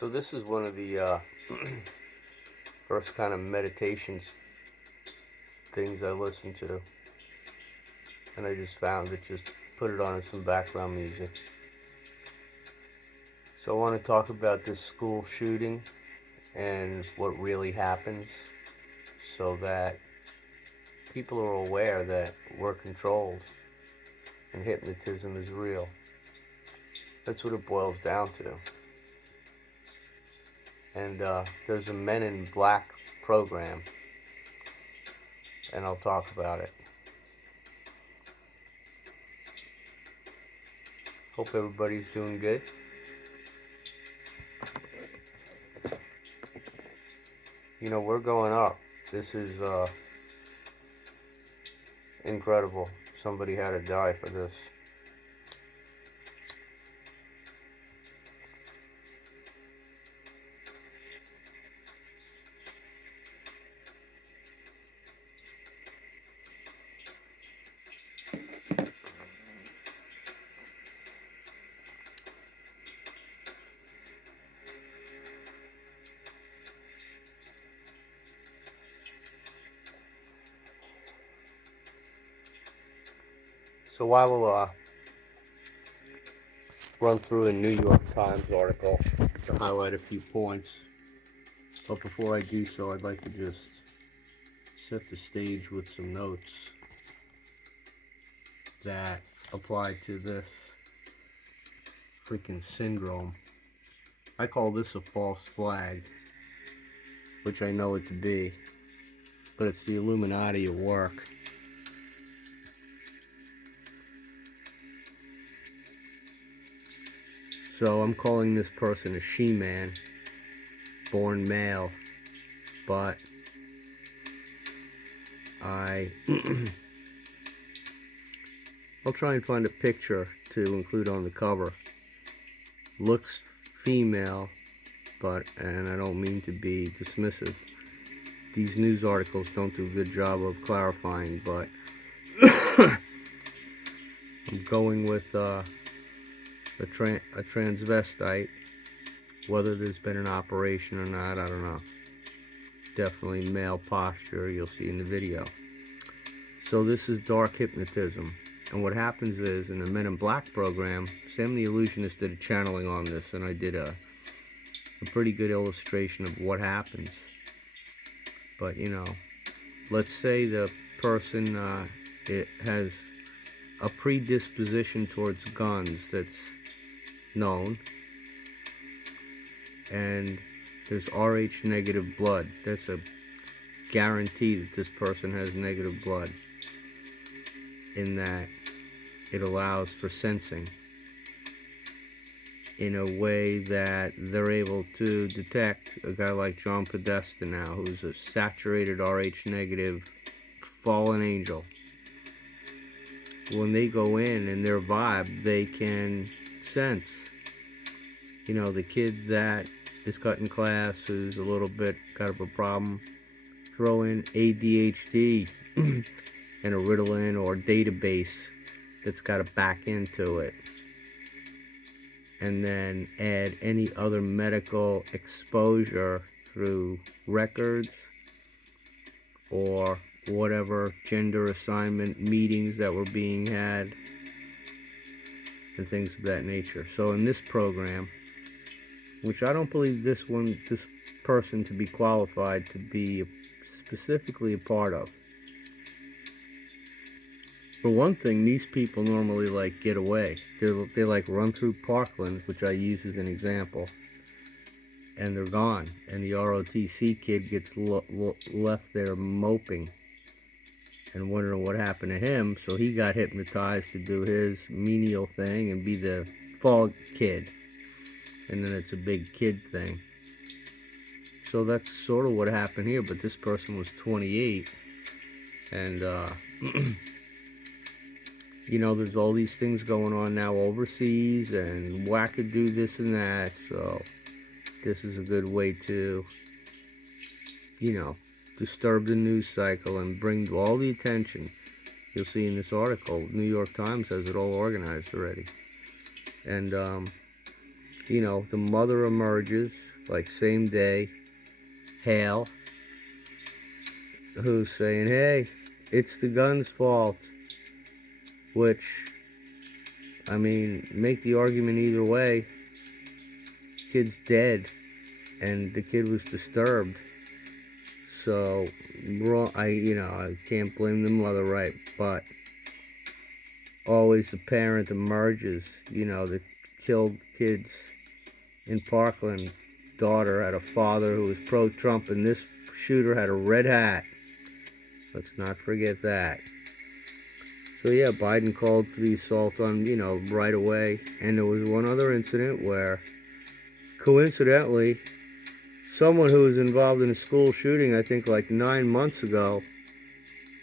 So this is one of the first kind of meditations things I listen to, and I just found it, just put it on as some background music. So I want to talk about this school shooting and what really happens, so that people are aware that we're controlled and hypnotism is real. That's what it boils down to. And there's a Men in Black program, and I'll talk about it. Hope everybody's doing good. You know, we're going up. This is incredible. Somebody had to die for this. So I will run through a New York Times article to highlight a few points. But before I do so, I'd like to just set the stage with some notes that apply to this freaking syndrome. I call this a false flag, which I know it to be, but it's the Illuminati at work. So I'm calling this person a she-man, born male, but I'll try and find a picture to include on the cover. Looks female, and I don't mean to be dismissive. These news articles don't do a good job of clarifying, but I'm going with a transvestite. Whether there's been an operation or not, I don't know. Definitely male posture, you'll see in the video. So this is dark hypnotism. And what happens is, in the Men in Black program, Sam the Illusionist did a channeling on this, and I did a pretty good illustration of what happens. But, you know, let's say the person it has a predisposition towards guns that's known, and there's Rh negative blood. That's a guarantee that this person has negative blood, in that it allows for sensing in a way that they're able to detect a guy like John Podesta now, who's a saturated Rh negative fallen angel. When they go in their vibe, they can sense. You know, the kid that is cutting class, who's a little bit kind of a problem, throw in ADHD and a Ritalin or database that's got to back into it, and then add any other medical exposure through records or whatever gender assignment meetings that were being had and things of that nature. So in this program, which I don't believe this person to be qualified to be specifically a part of. For one thing, these people normally like get away. They like run through Parkland, which I use as an example, and they're gone. And the ROTC kid gets left there moping and wondering what happened to him. So he got hypnotized to do his menial thing and be the fall kid. And then it's a big kid thing. So that's sort of what happened here, but this person was 28, and you know, there's all these things going on now overseas, and wackadoo this and that, so this is a good way to, you know, disturb the news cycle and bring all the attention. You'll see in this article, New York Times has it all organized already. And, you know, the mother emerges, like same day. Hale, who's saying, hey, it's the gun's fault. Which, I mean, make the argument either way. Kid's dead, and the kid was disturbed. So, I can't blame the mother, right? But always the parent emerges. The killed kids in Parkland daughter had a father who was pro-Trump, and this shooter had a red hat. Let's not forget that. So yeah, Biden called for the assault on, right away. And there was one other incident where, coincidentally, someone who was involved in a school shooting, I think like 9 months ago,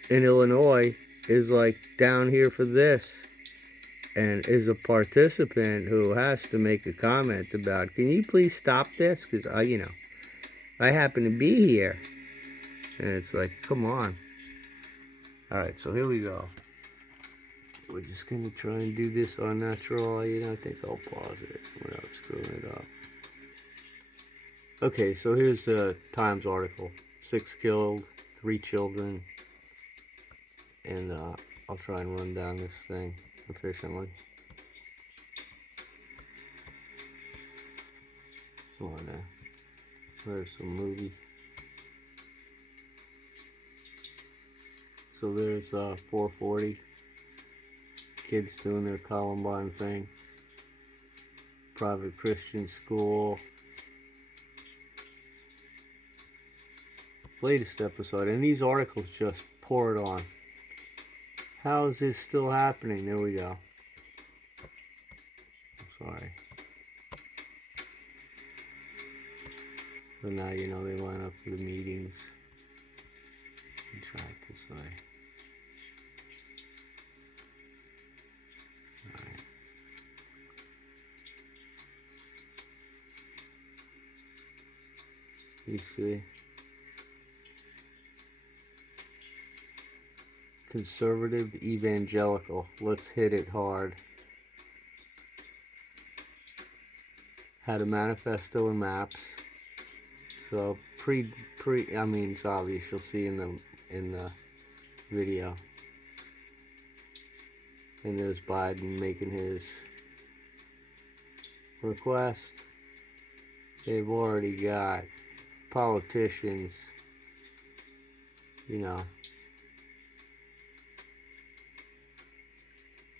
in Illinois, is like down here for this. And is a participant who has to make a comment about, can you please stop this? Because I happen to be here. And it's like, come on. All right, so here we go. We're just going to try and do this on natural. I think I'll pause it without screwing it up. Okay, so here's the Times article. 6 killed, 3 children. And I'll try and run down this thing efficiently. Come on now. There's some movie. So there's 440. Kids doing their Columbine thing. Private Christian school. Latest episode. And these articles just pour it on. How is this still happening? There we go. I'm sorry. So now they line up for the meetings. Let me try it this way. Alright. You see? Conservative evangelical. Let's hit it hard. Had a manifesto and maps. So I mean, it's obvious. You'll see in the video. And there's Biden making his request. They've already got politicians,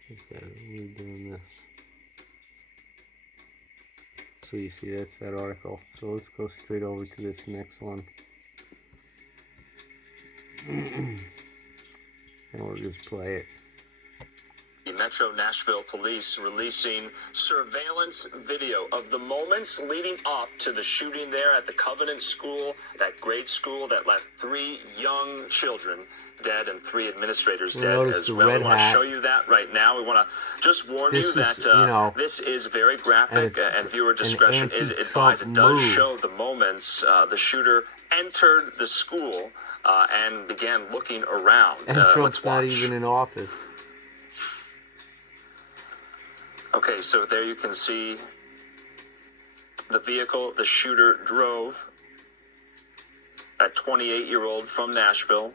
Okay, we're doing this. So you see, that's that article. So let's go straight over to this next one. And we'll just play it. The Metro Nashville Police releasing surveillance video of the moments leading up to the shooting there at the Covenant School, that grade school that left 3 young children dead and 3 administrators dead as well. We want to show you that right now. We want to just warn you that this is very graphic and viewer discretion is advised. It does show the moments the shooter entered the school and began looking around. And Trump's not even in office. Okay, so there you can see the vehicle the shooter drove, that 28-year-old from Nashville,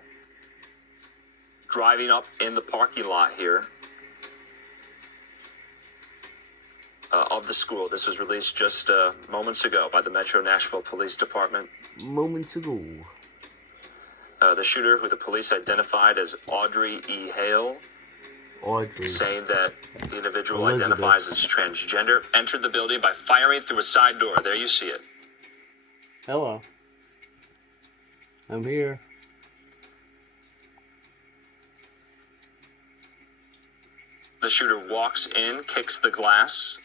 driving up in the parking lot here of the school. This was released just moments ago by the Metro Nashville Police Department. Moments ago. The shooter, who the police identified as Audrey E. Hale, saying that the individual identifies as transgender, entered the building by firing through a side door. There you see it. Hello. I'm here. The shooter walks in, kicks the glass,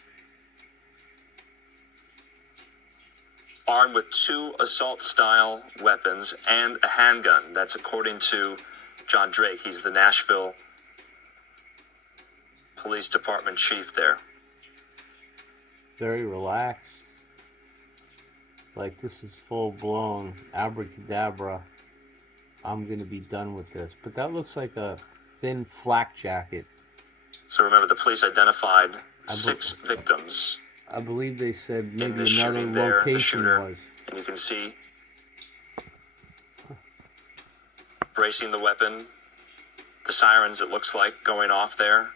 armed with 2 assault-style weapons and a handgun. That's according to John Drake. He's the Nashville Police Department chief there. Very relaxed. Like, this is full-blown abracadabra. I'm going to be done with this. But that looks like a thin flak jacket. So remember, the police identified 6 victims I believe they said maybe the another shooting there, the location shooter. was. And you can see bracing the weapon, the sirens, it looks like, going off there.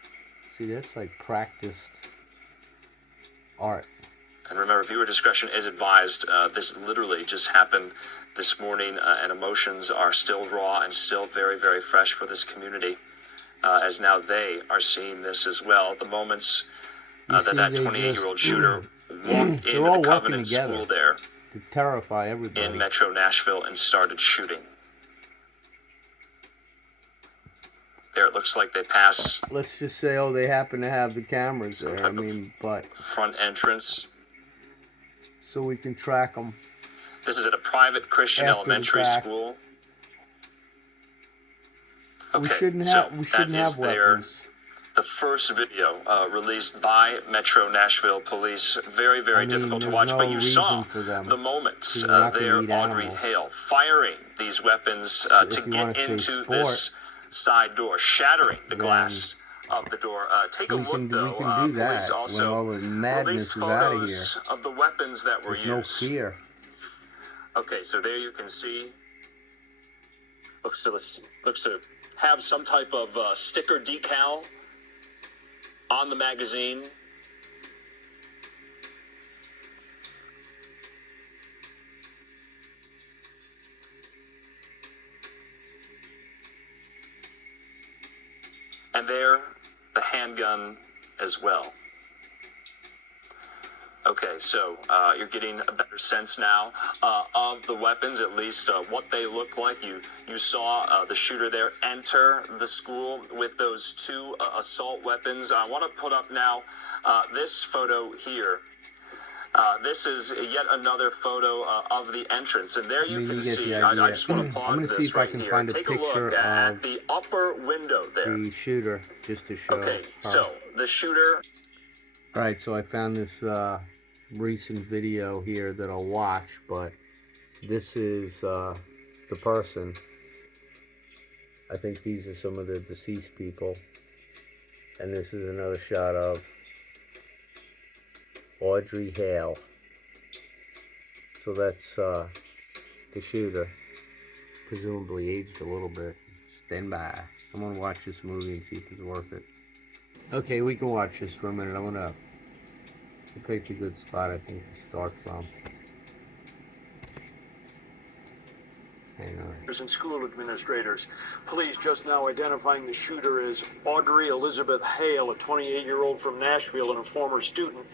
See, that's like practiced art. And remember, viewer discretion is advised. This literally just happened this morning, and emotions are still raw and still very, very fresh for this community, as now they are seeing this as well. The moments that 28-year-old shooter walked into the Covenant School there to terrify everybody in Metro Nashville and started shooting. There, it looks like they pass. Let's just say, oh, they happen to have the cameras there. I mean, but front entrance, so we can track them. This is at a private Christian elementary school. Okay, we shouldn't have weapons. The first video released by Metro Nashville Police. Very, very difficult to watch, but you saw the moments there. Audrey Hale firing these weapons to get into this side door, shattering the glass of the door. Take a look, though. We can do that police also when all the madness is out of here. Of the weapons that were used. No fear. Okay, so there you can see. Looks to have some type of sticker decal on the magazine. And there, the handgun as well. Okay, so you're getting a better sense now of the weapons, at least what they look like. You saw the shooter there enter the school with those two assault weapons. I want to put up now this photo here. This is yet another photo of the entrance, and there you can see. I just want to pause this see if right I can here. find a Take picture a look at of the upper window there. The shooter, just to show. Okay, so the shooter. All right, so I found this recent video here that I'll watch, but this is the person. I think these are some of the deceased people, and this is another shot of Audrey Hale. So that's the shooter, presumably aged a little bit. Stand by. I'm gonna watch this movie and see if it's worth it. Okay, we can watch this for a minute. I'm gonna pick a good spot, I think, to start from. Hang on. And school administrators. Police just now identifying the shooter as Audrey Elizabeth Hale, a 28-year-old from Nashville and a former student.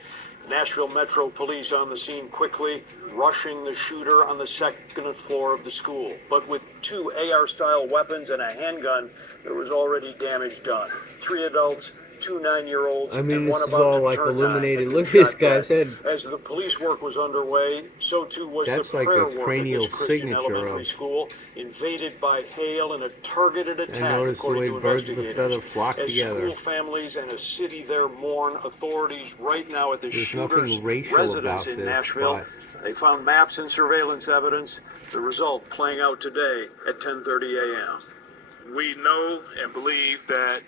Nashville Metro Police on the scene quickly, rushing the shooter on the second floor of the school. But with two AR-style weapons and a handgun, there was already damage done. 3 adults, 2 9-year-olds, and one about to turn 9. Illuminated. Look at this guy's head. As the police work was underway, so too was the prayer work at this Christian elementary school, invaded by Hale in a targeted attack, according to investigators. As school families and a city there mourn, authorities right now at the shooter's residence in Nashville. They found maps and surveillance evidence. The result playing out today at 10:30 a.m. We know and believe that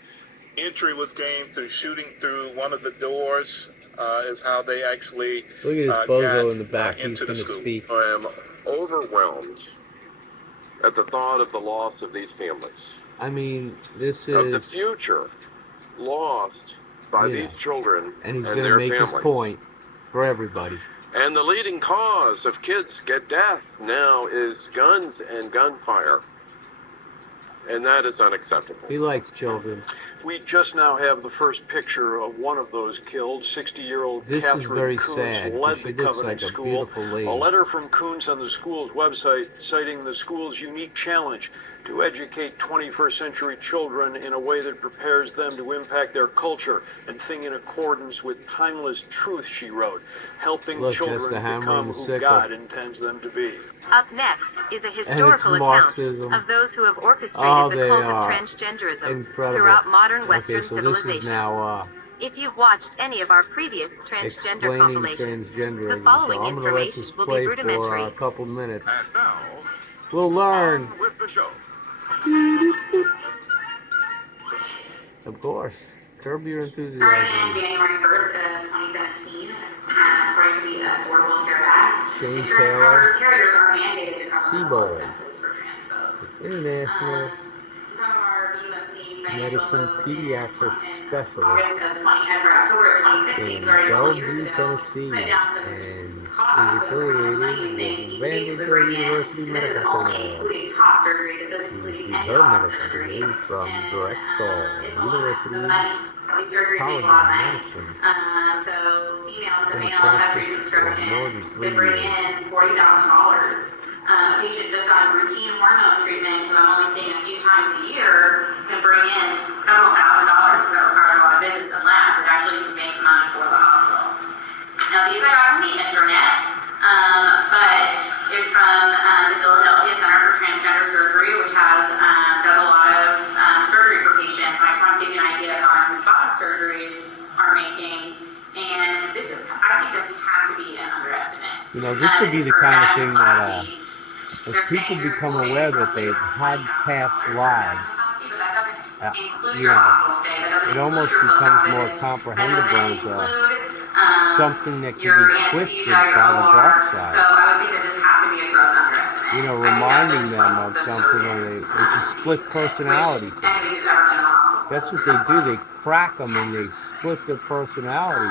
entry was gained through shooting through one of the doors, is how they actually look at this bozo in the back. Into the school. I am overwhelmed at the thought of the loss of these families. I mean, this is of the future lost by these children and he's and gonna their make families. his point for everybody. And the leading cause of kids get death now is guns and gunfire. And that is unacceptable. He likes children. We just now have the first picture of one of those killed. 60-year-old Catherine Coons led the Covenant School. A letter from Coons on the school's website citing the school's unique challenge to educate 21st century children in a way that prepares them to impact their culture and think in accordance with timeless truth, she wrote, helping children become who God intends them to be. Up next is a historical account of those who have orchestrated the cult of transgenderism throughout modern Western civilization. If you've watched any of our previous transgender compilations, the following information will be rudimentary. For a couple minutes. And now, we'll learn. with the show. Of course. Curb Your Starting in Enthusiasm. January 1st of 2017, according to the Affordable Care Act, Shane insurance Taylor. covered carriers are mandated to cover medical Seabold. expenses for trans folks. International Some of our you have seen financial Medicine woes Pediatric in Specialist October of 2016, in started a couple years Bellevue, ago, Tennessee, put down some and is costs of how much money affiliated we think with each patient would bring Vanderbilt in. University And this is Medical only Center. including top surgery. This doesn't include This is any her off medical surgery. degree from And Drexel it's a University lot of money. These surgeries make College a lot of of money. Medicine. So female to Been male chest practiced for reconstruction more than 3 could bring years. in $40,000. A patient just on routine hormone treatment, who I'm only seeing a few times a year, can bring in several $1,000s that require a lot of visits and labs. It actually makes money for the hospital. Now these I got from the internet, but it's from the Philadelphia Center for Transgender Surgery, which does a lot of surgery for patients. I just want to give you an idea of how much these bottom surgeries are making. And this is, I think this has to be an underestimate. You know, this would be the kind of thing that, as people become aware that they've had past lives, you know, it almost becomes more comprehensible as something that can be twisted by the dark side. So I would think that this has to be a gross underestimate. You know, reminding them of something, and it's a split personality thing. That's what they do. They crack them and they split their personality.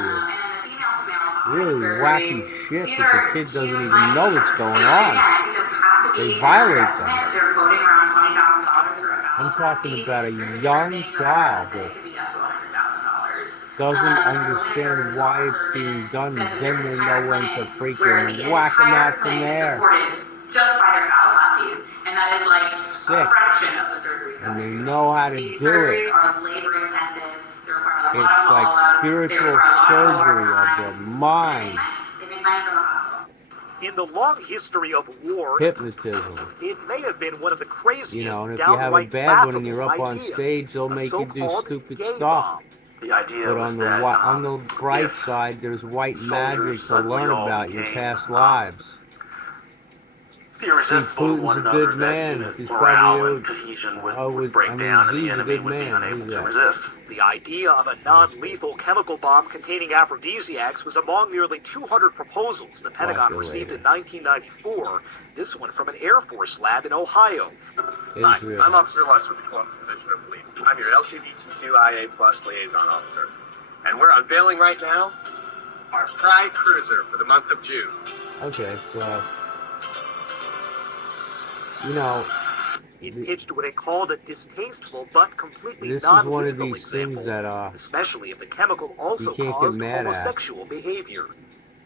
Really wacky shit that the kid doesn't even know that's going on. They violate them. I'm talking about a young child that doesn't understand why it's being done, and then they know when to freaking whack them out from there. Just by their phalloplasties, and that is like Sick. a fraction of the surgeries. And they know how to These do surgeries it. are labor intensive. They require a lot It's of like follow-up. spiritual surgery of the mind. They make money from the hospital. In the long history of war, Hypnotism. it may have been one of the craziest, You know, and if you have a downright bad one and you're up laughable on ideas, stage, they'll a make you do so-called stupid gay stuff. bomb. The idea But was on the that on the bright if side, there's white magic soldiers to suddenly learn all about your became, past lives. be irresistible to one Putin's a another, good man. that He's morale probably and cohesion would, I would break down and X's the a enemy good would be man. unable He's to a- resist. The idea of a non-lethal chemical bomb containing aphrodisiacs was among nearly 200 proposals the Pentagon received in 1994. This one from an Air Force lab in Ohio. Hi, Israel. I'm Officer Lutz with the Columbus Division of Police. I'm your LGBTQIA+ liaison officer. And we're unveiling right now our Pride Cruiser for the month of June. Okay, so you know, It pitched what it called a distasteful but completely this is one of non-lethal these example, things that especially if the chemical also can't get caused mad at. homosexual behavior.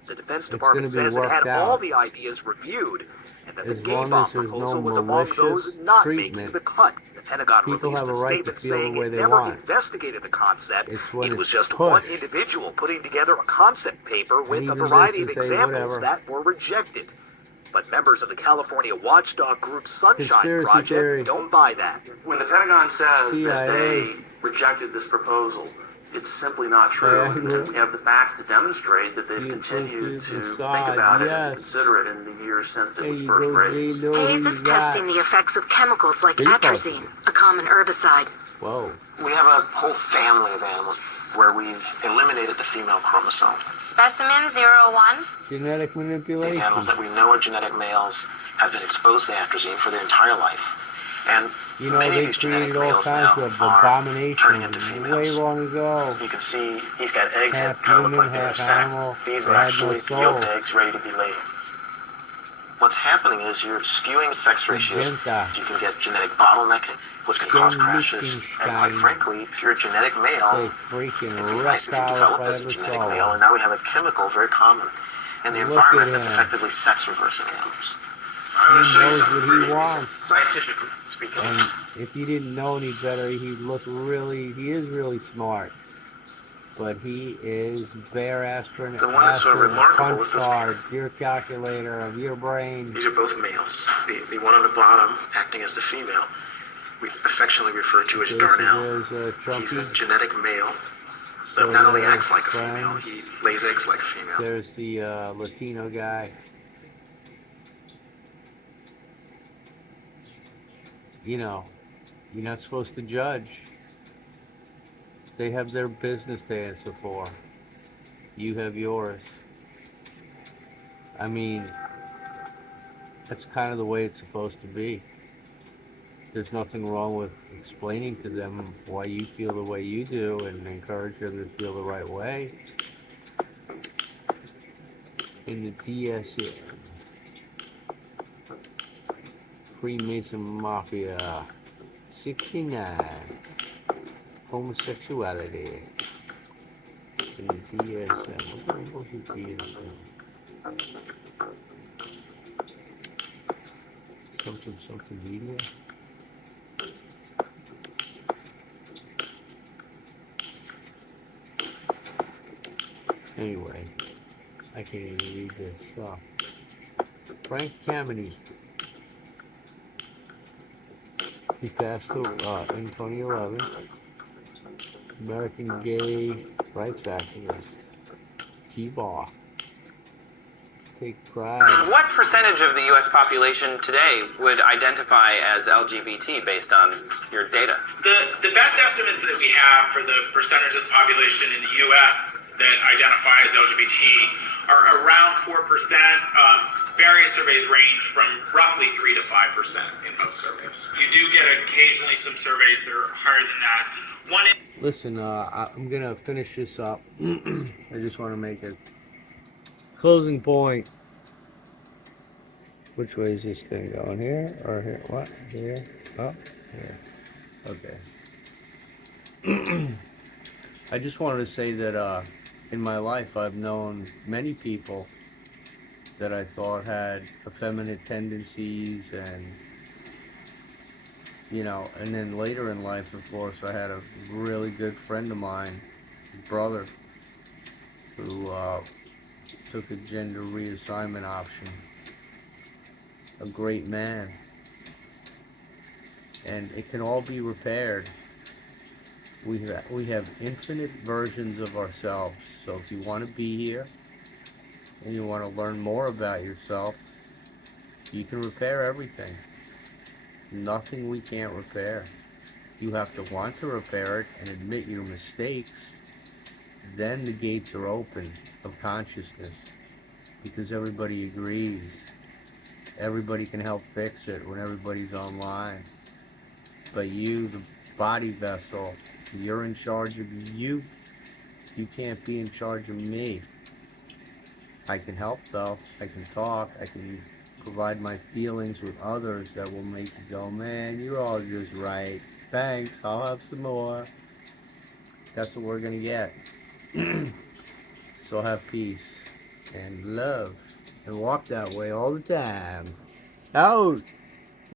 The Defense gonna Department be says it had worked all out. the ideas reviewed, and that the As gay long bomb as there's no proposal was among malicious those not making treatment, the cut. The Pentagon people released have a a right to statement feel saying the way it they never want. investigated the concept. It's when It was it's just pushed. one individual putting together a concept paper with a even variety of this is a examples whatever. that were rejected. But members of the California watchdog group Sunshine Conspiracy Project theory. don't buy that. When the Pentagon says that CIA. they rejected this proposal, it's simply not true. Yeah. And we have the facts to demonstrate that they've You continued think to it's think Mossad, about it and yes. to consider it in the years since it There was you first go, raised. J-Lo, ACE who is you got? testing the effects of chemicals like Pretty atrazine, a common herbicide. Whoa. We have a whole family of animals where we've eliminated the female chromosome. Specimen 01. Genetic These manipulation. animals that we know are genetic males have been exposed to atrazine for their entire life. And You know, many they of these genetic created all males kinds now of are turning abominations into way females. long ago. You can see he's got eggs Half that kind of look human, like they're a half sack. animal. These They are had no actually soul. yolk eggs ready to be laid. What's happening is you're skewing sex ratios. Magenta. You can get genetic bottlenecking, which can cause Jen crashes. And quite Lichtenstein. frankly, if you're a genetic Say male, freaking it'd be nice if you reptile if developed I as a ever genetic saw male, one. and now we have a chemical very common in the Look environment at that's him. effectively sex reversing animals. He knows what he wants. Scientifically speaking. And if he didn't know any better, he is really smart. But he is bare aspirin, The one that's sort of acid, remarkable punch is this card, your calculator of your brain. These are both males. The one on the bottom, acting as the female, we affectionately refer to as Okay, Darnell. so there's He's a Trumpy. genetic male, So but not only there's acts like a female, Friends. he lays eggs like a female. There's the Latino guy. You know, you're not supposed to judge. They have their business to answer for. You have yours. I mean, that's kind of the way it's supposed to be. There's nothing wrong with explaining to them why you feel the way you do and encourage them to feel the right way. In the DSM, Freemason Mafia, 69, homosexuality. In the DSM, what was the DSM? Something media? Anyway, I can't even read this stuff. Frank Kameny. He passed away in 2011. American gay rights activist. T-Bar. Take pride. What percentage of the U.S. population today would identify as LGBT based on your data? The best estimates that we have for the percentage of the population in the U.S. that identify as LGBT are around 4%. Various surveys range from roughly 3 to 5% in most surveys. You do get occasionally some surveys that are higher than that. Listen, I'm gonna finish this up. I just want to make a closing point. Which way is this thing going? Here or here? What? Here? Up? Here. Okay. I just wanted to say that in my life I've known many people that I thought had effeminate tendencies, and you know, and then later in life, of course, I had a really good friend of mine, brother, who took a gender reassignment option. A great man. And it can all be repaired. We have infinite versions of ourselves. So if you want to be here and you want to learn more about yourself, you can repair everything. Nothing we can't repair. You have to want to repair it and admit your mistakes. Then the gates are open of consciousness, because everybody agrees. Everybody can help fix it when everybody's online. But you, the body vessel, you're in charge of you. You can't be in charge of me. I can help though. I can talk. I can provide my feelings with others that will make you go, man, you're all just right. Thanks, I'll have some more. That's what we're gonna get. So have peace and love and walk that way all the time. Out!